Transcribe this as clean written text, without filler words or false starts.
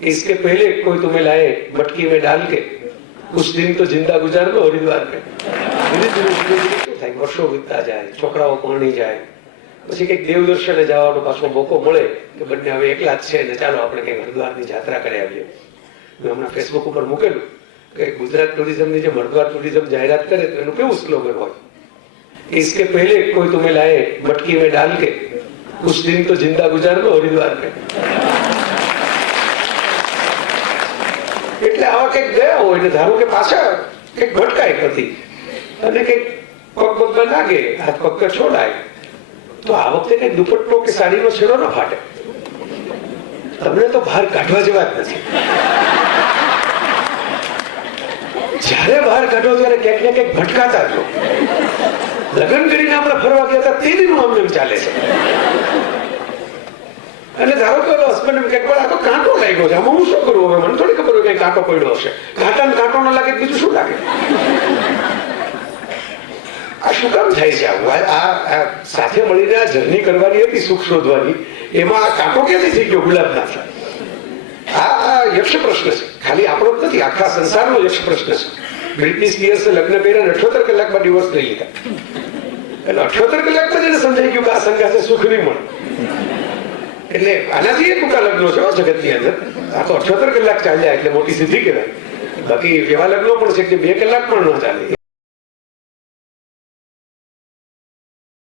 इसके पहले कोई तुम्हें लाए मटकी में डाल के कुछ दिन तो जिंदा गुजार लो हरिद्वार में धीरे धीरे શું થાય વર્ષો વીતતા જાય છોકરાઓ પરણી જાય પછી કંઈક દેવદર્શને જવાનો પાછો મોકો મળે કે બંને હવે એકલા જ છે ને ચાલો આપણે કંઈક હરિદ્વારની યાત્રા કરી આવીએ મેં હમણાં ફેસબુક ઉપર મૂકેલું કે ગુજરાત ટુરિઝમની જે હરિદ્વાર ટુરિઝમ જાહેરાત કરે તો એનું કેવું સ્લોગન હોય इसके पहले कोई तुम्हें लाए मटकी में डाल के कुछ दिन तो जिंदा गुजार लो हरिद्वार में એટલે આવા કંઈક ગયા હોય ને ધારો કે પાછા કંઈક ભટકાય હતી અને કંઈક પગ પગમાં લાગે હાથ પગ છોડાય તો આ વખતે કંઈક દુપટ્ટો કે સાડીનો છેડો ન ફાટે તમને તો બહાર કાઢવા જેવા જ નથી જયારે બહાર કાઢો ત્યારે ક્યાંક ને ક્યાંક ભટકાતા જ લગ્ન કરીને આપણે ફરવા ગયા હતા તેનું આમ ચાલે છે અને ધારો કે હસબન્ડ એમ કંઈક આ તો કાંટો લાગ્યો છે આમાં હું શું કરું હવે મને થોડી ખબર હોય કઈ કાંટો પડ્યો હશે કાંટા કાંટો ન લાગે બીજું શું લાગે આ શું કામ થાય છે આવું આ સાથે મળીને આ જર્ની કરવાની હતી સુખ શોધવાની એમાં આ કાંટો ક્યાંથી થઈ ગયો ગુલાબના આ યક્ષ પ્રશ્ન છે ખાલી આપણો જ નથી આખા સંસારનો યક્ષ પ્રશ્ન છે બ્રિટની સ્પિયર્સે લગ્ન કર્યા 78 કલાકમાં ડિવોર્સ લઈ લીધા એટલે 78 કલાકમાં જ એને સમજાઈ ગયું કે આ સંગાથે સુખ નહીં મળે એટલે આનાથી એ ટૂંકા લગ્નો છે જગતની અંદર આ તો 78 કલાક ચાલ્યા એટલે મોટી સિદ્ધિ કહેવાય બાકી એવા લગ્નો પણ છે કે 2 કલાક પણ ન ચાલે